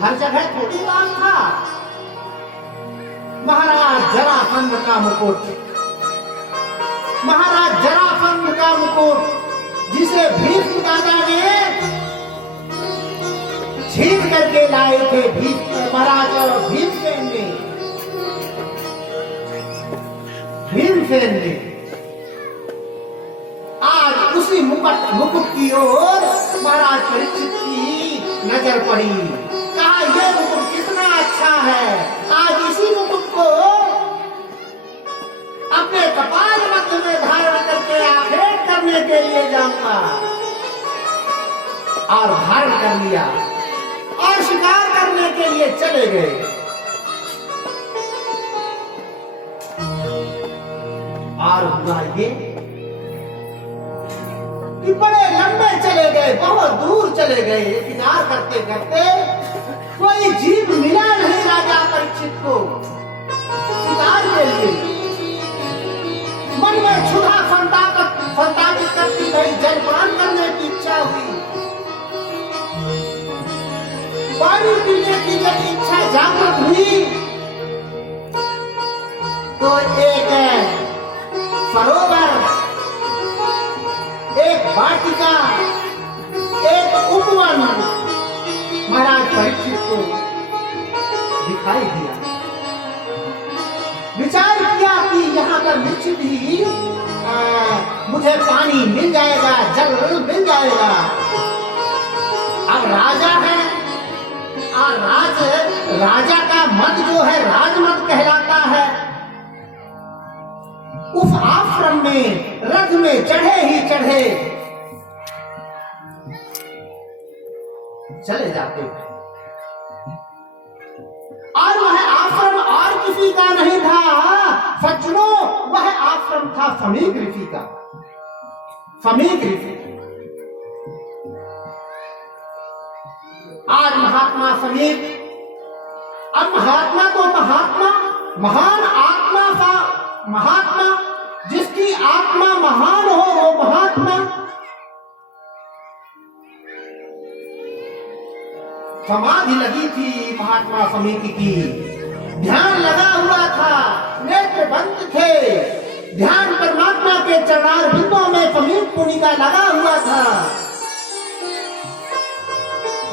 हर जगह थोड़ी बात था। महाराज जरासंध का मुकुट, महाराज जरासंध का मुकुट, जिसे भीष्म दादा ने छीन करके लाए थे महाराज और भीमसेन ने आज उसी मुकुट की ओर महाराज परीक्षित की नजर पड़ी। कहा यह मुकुट कितना अच्छा है, आज इसी मुकुट को अपने कपाल मध्य में धारण करके आखेट करने के लिए जाऊंगा। और धारण कर लिया और शिकार करने के लिए चले गए। और हुआ ये कि बड़े लंबे चले गए, बहुत दूर चले गए। शिकार करते करते कोई जीव मिला नहीं राजा परीक्षित को शिकार के लिए। मन में क्षुधा संतापित करती गई, जलपान करने की इच्छा हुई। पानी पीने की जब इच्छा जागृत हुई तो एक सरोवर, एक वाटिका, एक उपवन महाराज परीक्षित को दिखाई दिया। विचार किया कि यहाँ पर निश्चित ही मुझे पानी मिल जाएगा, जल मिल जाएगा। अब राजा है और राजा का मत जो है राजमत कहलाता है। उस आश्रम में रथ में चढ़े ही चढ़े चले जाते थे। और वह आश्रम और किसी का नहीं था सज्जनों, वह आश्रम था समीक ऋषि का। समीक ऋषि आज महात्मा समीप, अब महात्मा तो महात्मा, महान आत्मा का महात्मा, जिसकी आत्मा महान हो वो महात्मा। समाधि लगी थी महात्मा समीप की, ध्यान लगा हुआ था, नेत्र बंद थे, ध्यान परमात्मा के चरणार बिंदुओं में समीप मुनि का लगा हुआ था।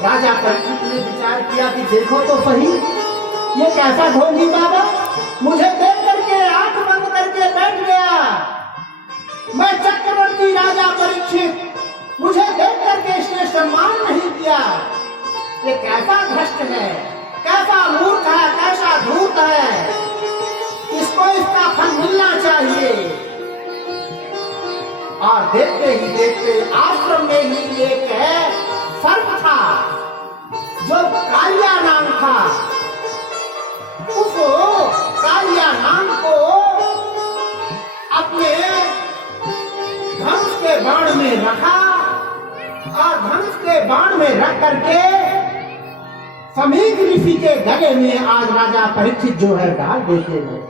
राजा परीक्षित ने विचार किया कि देखो तो सही, ये कैसा ढोंगी बाबा, मुझे देख करके आंख बंद करके बैठ गया। मैं चक्रवर्ती राजा परीक्षित, मुझे देख करके इसने सम्मान नहीं किया। ये कैसा भ्रष्ट है, कैसा मूर्ख है, कैसा धूर्त है, इसको इसका फल मिलना चाहिए। और देखते ही देखते आश्रम में ही एक सर्प था जो कालिया नाम था। उस कालिया नाम को अपने धनुष के बाण में रखा और धनुष के बाण में रख करके समीक ऋषि के गले में आज राजा परीक्षित जो है डाल देते हैं।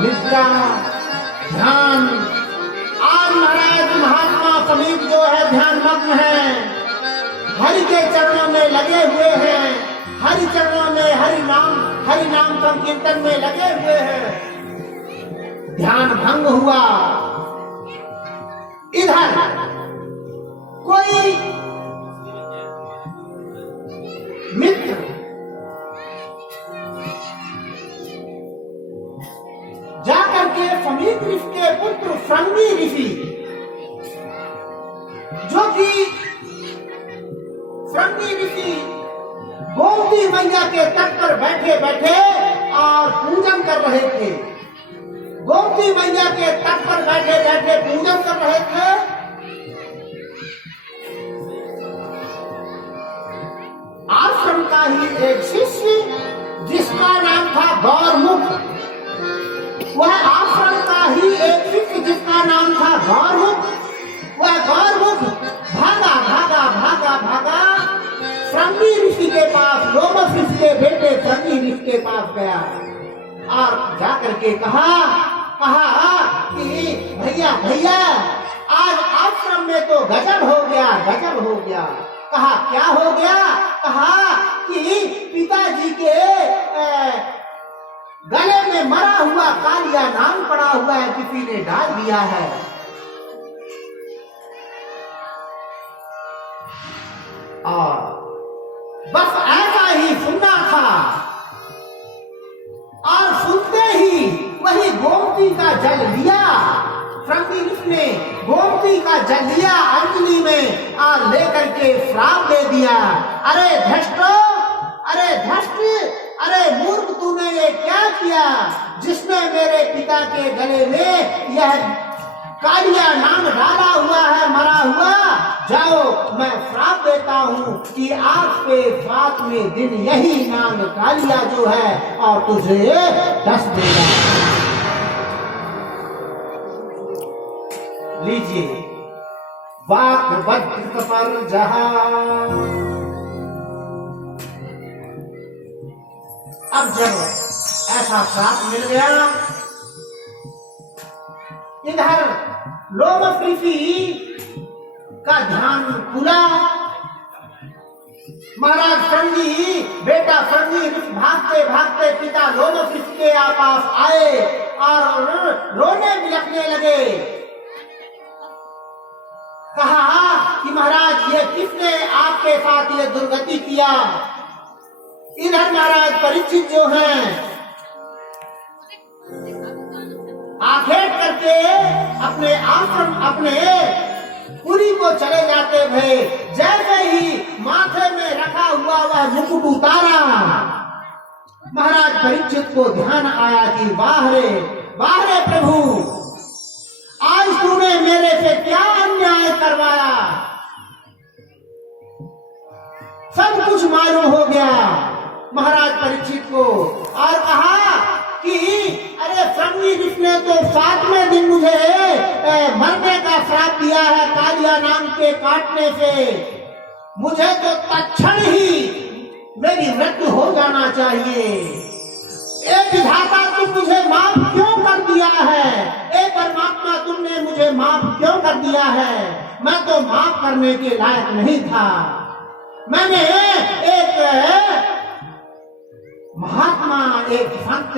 निद्रा, ध्यान, आज महाराज महात्मा समीप जो है ध्यान मग्न है, हरि के चरणों में लगे हुए हैं, हरि चरणों में हरि नाम संकीर्तन में लगे हुए हैं। ध्यान भंग हुआ। इधर कोई मित्र जाकर के समीप ऋषि के पुत्र श्रृंगी ऋषि, जो कि श्रृंगी ऋषि गोमती मैया के तट पर बैठे बैठे और पूजन कर रहे थे। गोमती मैया के तट पर बैठे बैठे पूजन कर रहे थे। आश्रम का ही एक शिष्य जिसका नाम था गौरमुख, वह आश्रम का ही एक शिष्य जिसका नाम था गौरमुख, वह गौरमुख भागा भागा भागा भागा श्रृंगी ऋषि के पास, लोमस ऋषि के बेटे श्रृंगी ऋषि के पास गया और जाकर के कहा कि भैया भैया गया। कहा क्या हो गया? कहा कि पिताजी के गले में मरा हुआ कालिया नाम पड़ा हुआ है, किसी ने डाल दिया है। और बस ऐसा ही सुनना था, और सुनते ही वही गोमती का जल लिया। फ्रंगिलिस ने गोमती का जल लिया अंजलि में और लेकर के श्राप दे दिया। अरे धष्टो, अरे धष्ट, अरे मूर्ख, तूने ये क्या किया? जिसने मेरे पिता के गले में यह कालिया नाम डाला हुआ है, मरा हुआ, जाओ मैं श्राप देता हूं कि आज के 7वें दिन यही नाम कालिया जो है और तुझे डस देगा। लीजिए, वाक वज्र पर जहां। अब जब ऐसा श्राप मिल गया, इधर लोमश ऋषि का ध्यान खुला। महाराज फ्रंगी, बेटा फ्रंगी भागते भागते पिता लोमश ऋषि के पास आए और रोने बिलखने लगे। कहा कि महाराज ये किसने आपके साथ ये दुर्गति किया? इधर महाराज परीक्षित जो हैं आखेट करके अपने आश्रम, अपने पुरी को चले जाते भय। जैसे ही माथे में रखा हुआ वह मुकुट उतारा, महाराज परीक्षित को ध्यान आया कि वाह रे प्रभु, आज तूने मेरे से क्या अन्याय करवाया। सब कुछ मालूम हो गया महाराज परीक्षित को। और कहा कि अरे फ्रंगी जिसने तो 7वें दिन मुझे मरने का श्राप दिया है कालिया नाम के काटने से, मुझे तो तत्क्षण ही मेरी मृत्यु हो जाना चाहिए। एक विधाता तुम मुझे माफ क्यों कर दिया है? एक परमात्मा तुमने मुझे माफ क्यों कर दिया है? मैं तो माफ करने के लायक नहीं था। मैंने एक महात्मा, एक संत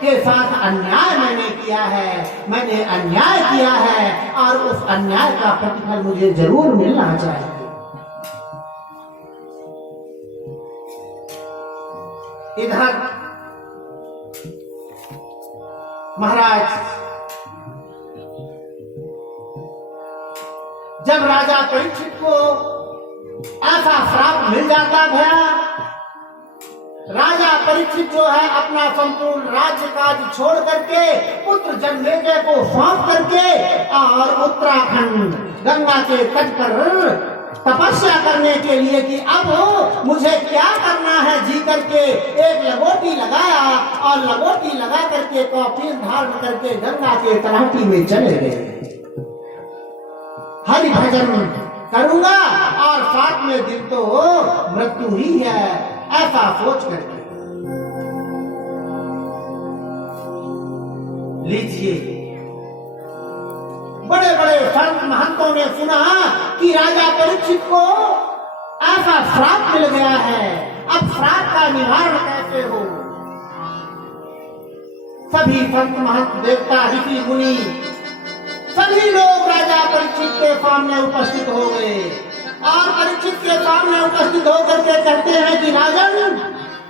के साथ अन्याय मैंने किया है, मैंने अन्याय किया है और उस अन्याय का प्रतिफल मुझे जरूर मिलना चाहिए। इधर महाराज जब राजा परीक्षित को ऐसा श्राप मिल जाता भया, राजा परीक्षित जो है अपना संपूर्ण राज्य काज छोड़ करके पुत्र जन्मेजय को सौंप करके और उत्तराखंड गंगा के तट पर तपस्या करने के लिए कि अब मुझे क्या करना है जी करके एक लंगोटी लगाया और लंगोटी लगा करके कौपीन धारण करके गंगा के तलाटी में चले गए। हरि भजन करूंगा और 7वें दिन तो मृत्यु ही है, ऐसा सोच करके। लीजिए, बड़े बड़े संत महंतों ने सुना कि राजा परीक्षित को ऐसा श्राप मिल गया है, अब श्राप का निवारण कैसे हो? सभी संत महंत, देवता, ऋषि मुनि, सभी लोग राजा परीक्षित के सामने उपस्थित हो गए और परीक्षित के सामने उपस्थित होकर के कहते हैं कि राजन,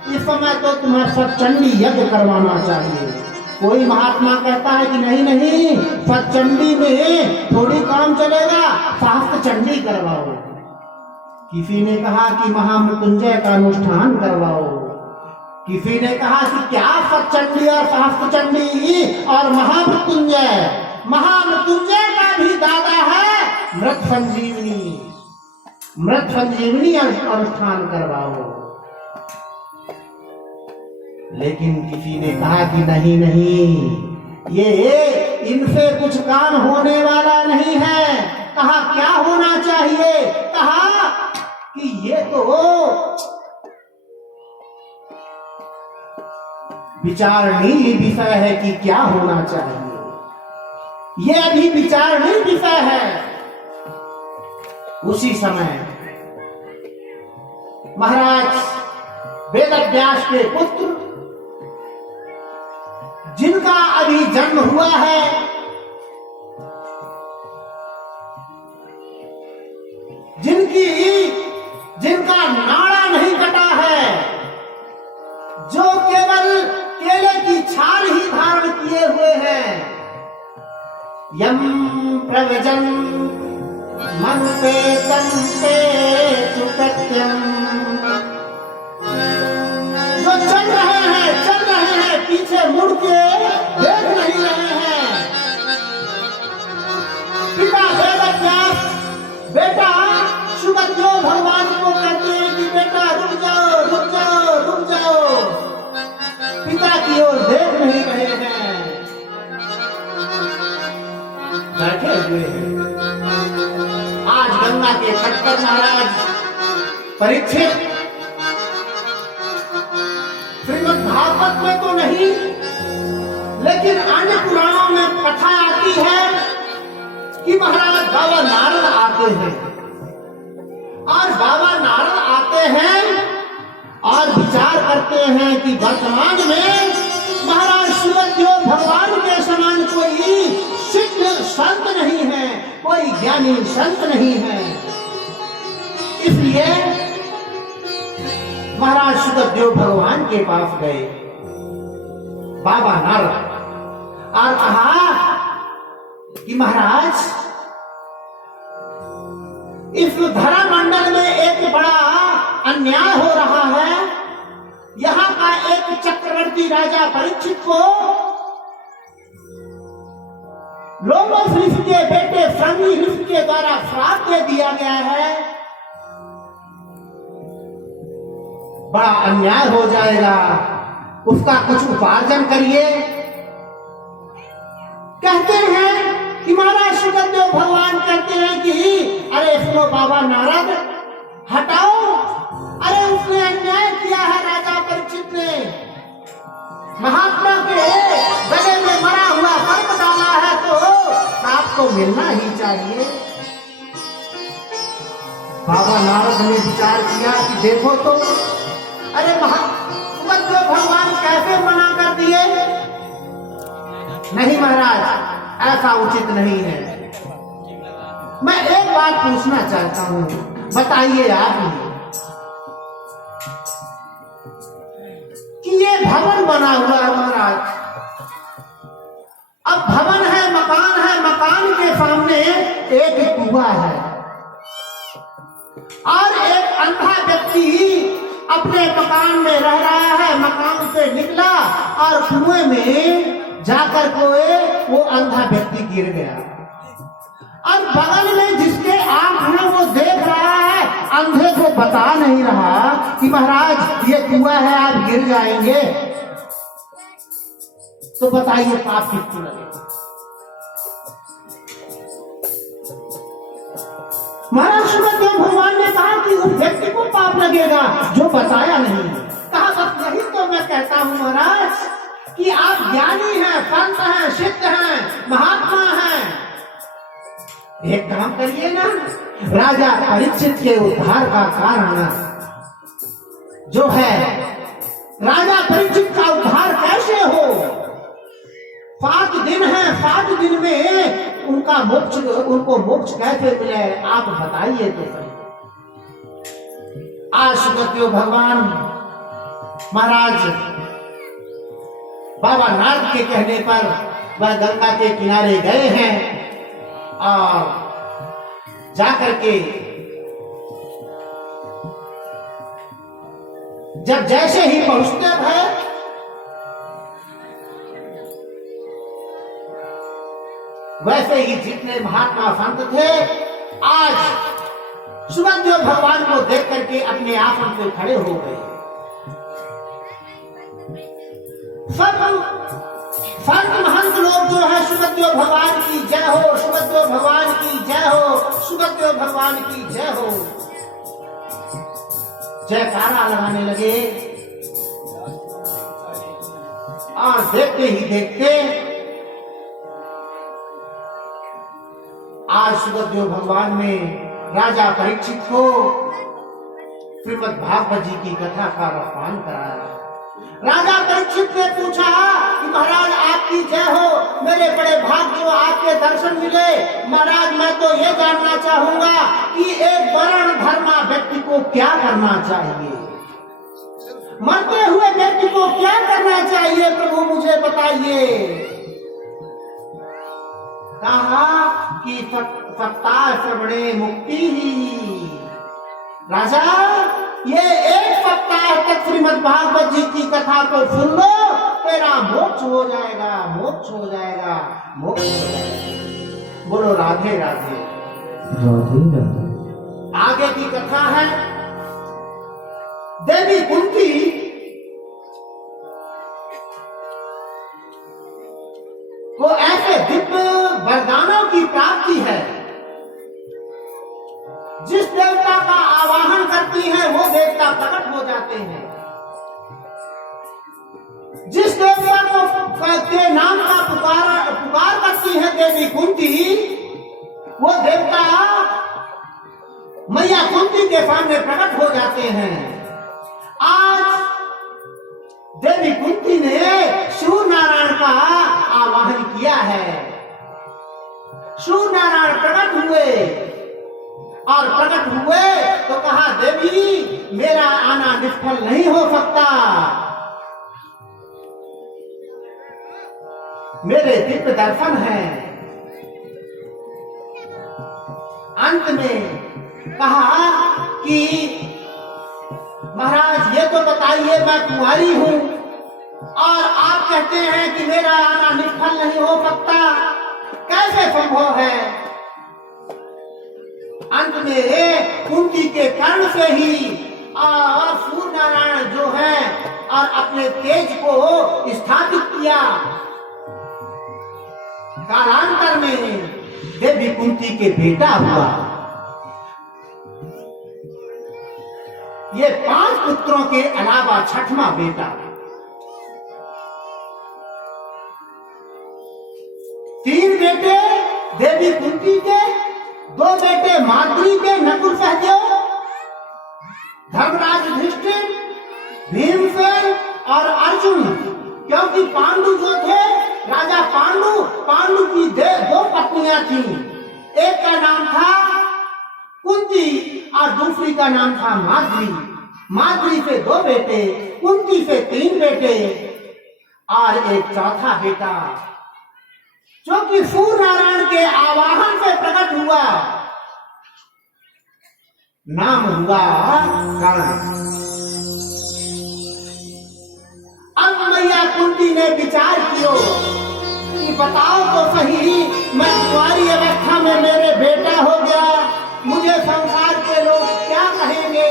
इस समय तो तुम्हें सतचंडी यज्ञ करवाना चाहिए। कोई महात्मा कहता है कि नहीं नहीं, सतचंडी में थोड़ी काम चलेगा, शास्त्र चंडी करवाओ। किसी ने कहा कि महामृत्युंजय का अनुष्ठान करवाओ। किसी ने कहा कि क्या सतचंडी और शास्त्र चंडी और महामृत्युंजय, महामृत्युंजय का भी दादा है मृत संजीवनी, मृत संजीवनी अनुष्ठान करवाओ। लेकिन किसी ने कहा कि नहीं नहीं, ये इनसे कुछ काम होने वाला नहीं है। कहा क्या होना चाहिए? कहा कि ये तो विचारणीय विषय है कि क्या होना चाहिए, ये अभी विचारणीय विषय है। उसी समय महाराज वेदव्यास के पुत्र जिनका अभी जन्म हुआ है, जिनका नाड़ा नहीं कटा है, जो केवल केले की छाल ही धारण किए हुए हैं, यम प्रवजन मनुपे तंपे सुप्रत्यम, जो चल रहे हैं पीछे मुड़ के देख नहीं रहे हैं। पिता वेदव्यास बेटा सुगंधो भगवान को कहते हैं कि बेटा रुक जाओ रुक जाओ रुक जाओ, पिता की ओर देख नहीं रहे हैं, बैठे हुए हैं। आज गंगा के तट पर महाराज परीक्षित श्रीमद् भागवत में तो नहीं, लेकिन अन्य पुराणों में कथा आती है कि महाराज बाबा नारद आते हैं, और बाबा नारद आते हैं और विचार करते हैं कि वर्तमान में महाराज सुगंधो भगवान के समान कोई सिद्ध संत नहीं है, कोई ज्ञानी संत नहीं है। इसलिए महाराज सुगंधो भगवान के पास गए बाबा नारद और कहा कि महाराज इस धरा मंडल में एक बड़ा अन्याय हो रहा है। यहाँ का एक चक्रवर्ती राजा परीक्षित को लोमस ऋषि के बेटे संगी ऋषि के द्वारा श्राप दे दिया गया है, बड़ा अन्याय हो जाएगा, उसका कुछ उपार्जन करिए। कहते हैं कि महाराज सुगंधो भगवान कहते हैं कि अरे सुनो बाबा नारद हटाओ, अरे उसने अन्याय किया है, राजा परीक्षित ने महात्मा के गले में मरा हुआ सर्प डाला है, तो श्राप तो मिलना ही चाहिए। बाबा नारद ने विचार किया कि देखो तो, अरे सुगंधो भगवान कैसे मना कर दिए? नहीं महाराज, ऐसा उचित नहीं है। मैं एक बात पूछना चाहता हूं, बताइए आप मुझे कि ये भवन बना हुआ है महाराज, अब भवन है, मकान के सामने एक कुआं है और एक अंधा व्यक्ति अपने मकान में रह रहा है, मकान से निकला और कुएं में जाकर के वो अंधा व्यक्ति गिर गया, और बगल में जिसके आंख है वो देख रहा है, अंधे को बता नहीं रहा कि महाराज ये कुआं है, आप गिर जाएंगे। तो बताइए पाप किसको लगेगा? महाराज सुगंधो भगवान ने कहा कि उस व्यक्ति को पाप लगेगा जो बताया नहीं। कहा बस यही तो मैं कहता हूं महाराज कि आप ज्ञानी हैं, संत हैं, सिद्ध हैं, महात्मा हैं, एक काम करिए ना, राजा परीक्षित के उद्धार का कारण जो है, राजा परीक्षित का उद्धार कैसे हो? 5 दिन है, 5 दिन में उनको मोक्ष कैसे मिले, आप बताइए तो सही। आज सुगंधो भगवान महाराज बाबा नारद के कहने पर वह गंगा के किनारे गए हैं और जाकर के जब जैसे ही पहुंचते हैं वैसे ही जितने महात्मा संत थे आज सुगंधो भगवान को देख करके अपने आसन पे खड़े हो गए। संत महंत लोग जो है सुगंधो भगवान की जय हो, सुगंधो भगवान की जय हो, सुगंधो भगवान की जय हो, जयकारा लगाने लगे। और देखते ही देखते आज सुगंधो भगवान ने राजा परीक्षित को श्रीमद् भागवत जी की कथा का रसपान कराया। राजा परीक्षित ने पूछा कि महाराज आपकी जय हो, मेरे बड़े भाग्य जो आपके दर्शन मिले। महाराज मैं तो ये जानना चाहूंगा कि एक वर्ण धर्मा व्यक्ति को क्या करना चाहिए, मरते हुए व्यक्ति को क्या करना चाहिए, प्रभु मुझे बताइए। कहा कि सप्ताह श्रवणे मुक्ति ही। राजा ये एक सप्ताह तक श्रीमद् भागवत जी की कथा को सुन लो, तेरा मोक्ष हो जाएगा, मोक्ष हो जाएगा, मोक्ष हो जाएगा। बोलो राधे राधे राधे राधे। आगे की कथा है, देवी कुंती को ऐसे दिव्य वरदानों की प्राप्ति है, जिस देवता का आवाहन करती है वो देवता प्रकट हो जाते हैं। जिस देवता को के नाम का पुकार करती है देवी कुंती, वो देवता मैया कुंती के सामने प्रकट हो जाते हैं। आज देवी कुंती ने सूर्य नारायण का आवाहन किया है। सूर्य नारायण प्रकट हुए और प्रकट हुए तो कहा देवी मेरा आना निष्फल नहीं हो सकता, मेरे दिव्य दर्शन हैं। अंत में कहा कि महाराज ये तो बताइए मैं कुंवारी हूं और आप कहते हैं कि मेरा आना निष्फल नहीं हो सकता, कैसे संभव है। अंत में कुंती के कर्ण से ही और सूर्य नारायण जो है और अपने तेज को स्थापित किया। कालांतर में देवी कुंती के बेटा हुआ। ये 5 पुत्रों के अलावा 6वां बेटा। 3 बेटे देवी कुंती के, 2 बेटे माद्री के नकुल सहदेव, धर्मराज युधिष्ठिर, भीमसेन और अर्जुन। क्योंकि पांडु जो थे, राजा पांडु की 2 पत्नियां थी। एक का नाम था कुंती और दूसरी का नाम था माद्री। माद्री से 2 बेटे, कुंती से 3 बेटे और एक चौथा बेटा जो कि सूर्य नारायण के आवाहन से प्रकट हुआ, नाम हुआ कर्ण। अब मैया कुंती ने विचार किया कि बताओ तो सही, मैं कुंवारी अवस्था में मेरे बेटा हो गया, मुझे संसार के लोग क्या कहेंगे।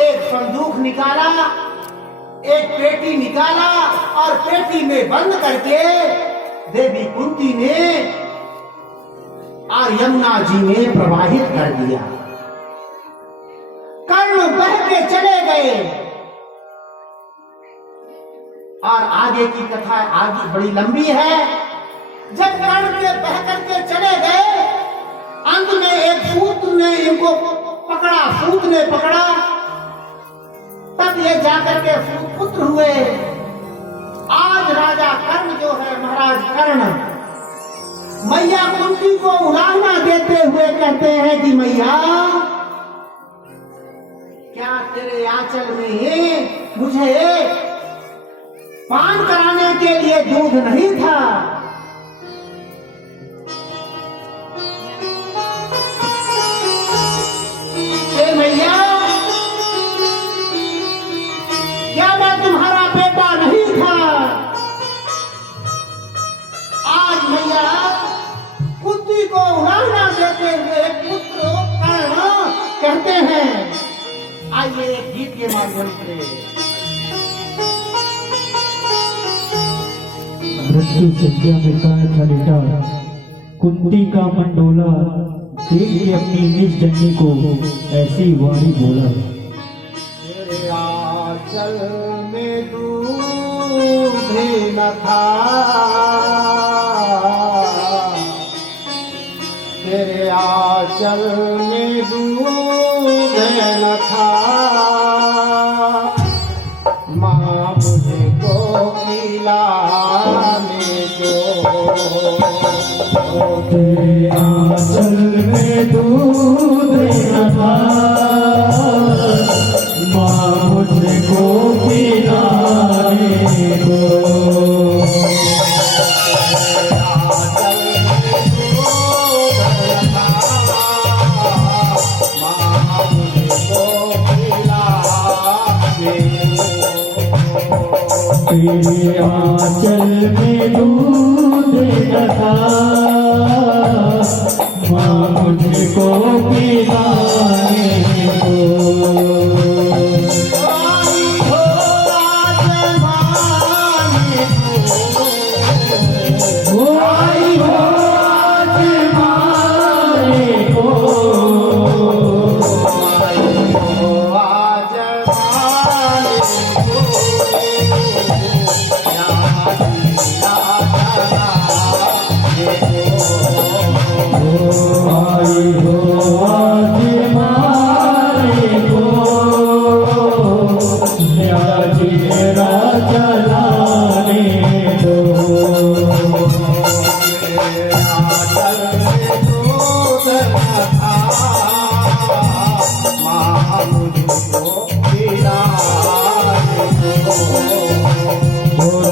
एक संदूक निकाला, एक पेटी निकाला और पेटी में बंद करके देवी कुंती ने और यमुना जी में प्रवाहित कर दिया। कर्ण बह के चले गए और आगे की कथा आगे बड़ी लंबी है। जब कर्ण के बह करके चले गए, अंत में एक सूत ने इनको पकड़ा, सूत ने पकड़ा, तब ये जाकर के पुत्र हुए। आज राजा कर्ण जो है, महाराज कर्ण, मैया कुंती को उलाहना देते हुए कहते हैं कि मैया क्या तेरे आंचल में मुझे पान कराने के लिए दूध नहीं था। मैया क्या मैं तुम्हारा बेटा नहीं था। आज मैया कुंती को उलाहना देते हुए पुत्र कर्ण कहते हैं। आइए एक गीत के माध्यम से मृत्यु सज्जा में था लेटा, कुंती का मंडोला देख के अपनी निज जननी को ऐसी वाणी बोला। तेरे आंचल में दूध न था, आंचल में दूध न था, माँ मुझको पिलाने को। तेरे आंचल में दूध न था, माँ मुझको पिलाने को। तेरे आंचल में दूध न था, माँ मुझको पिलाने को। आई हो आजमाने को, आई हो आजमाने को, आज मेरा चलाने दो।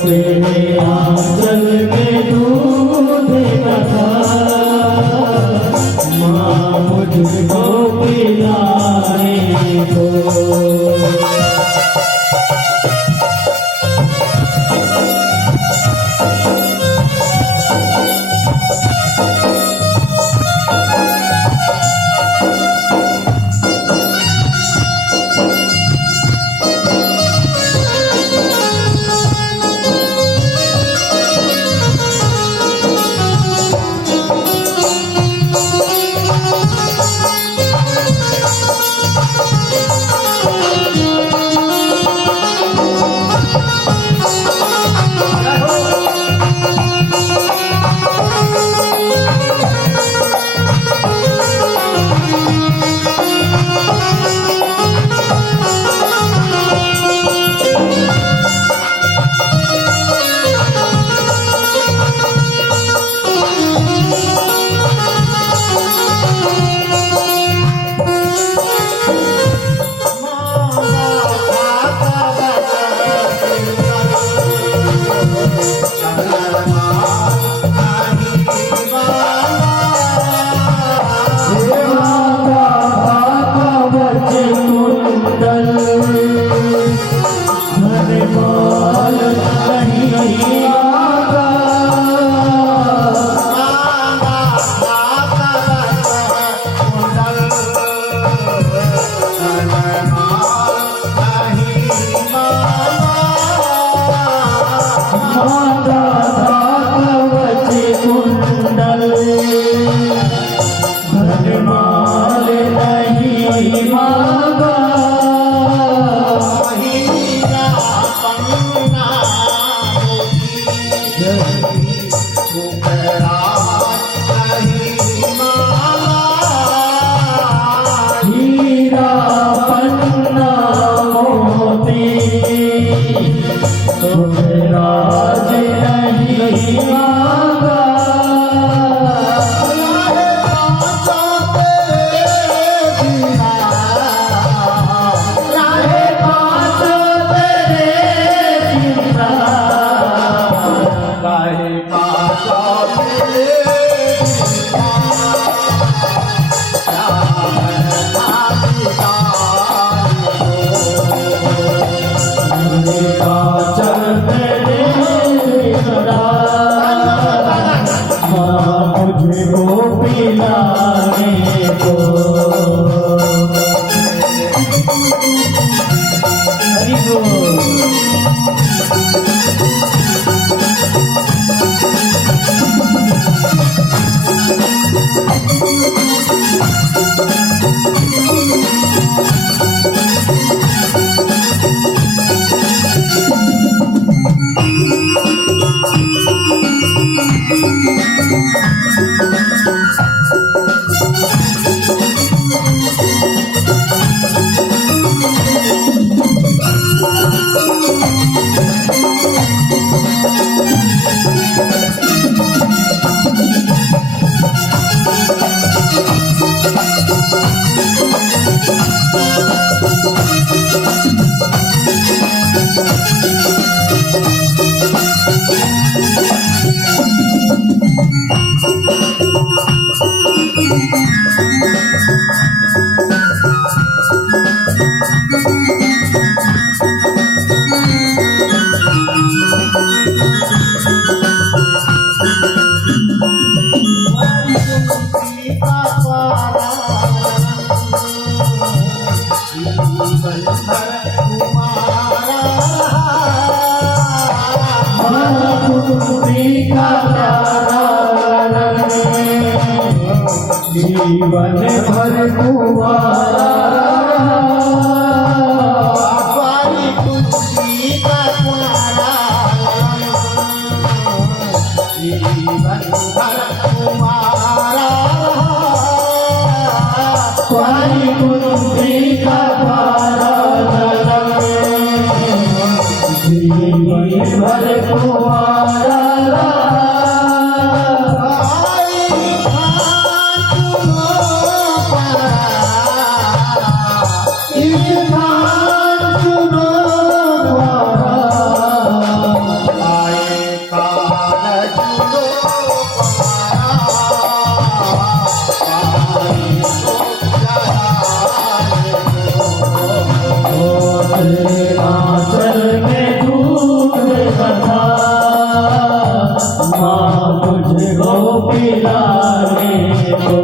तेरे आंचल में दूध न था, माँ मुझको पिलाने को। कुंती का प्यारा जीवन भर तुम्हारा हमारी कुंती का प्यारा जीवन भर तुम्हारा हमारी कुंती का प्यारा जीवन भर तुम्हारा आंचल में दूध बधा माँ तुझको पिलाने को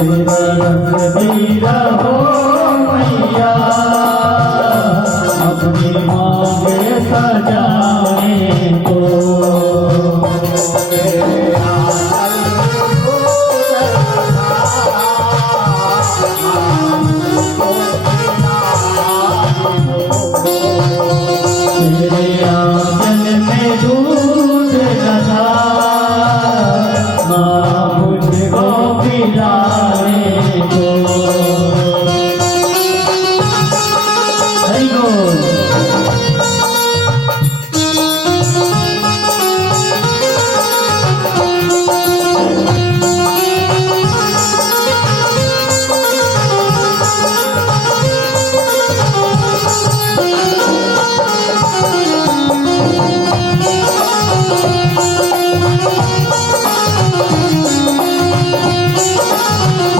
तेरा रस मेरा हो मैया, अपनी मांग सजाने को। तेरे आंचल में दूध लगा, माँ मुझको पिला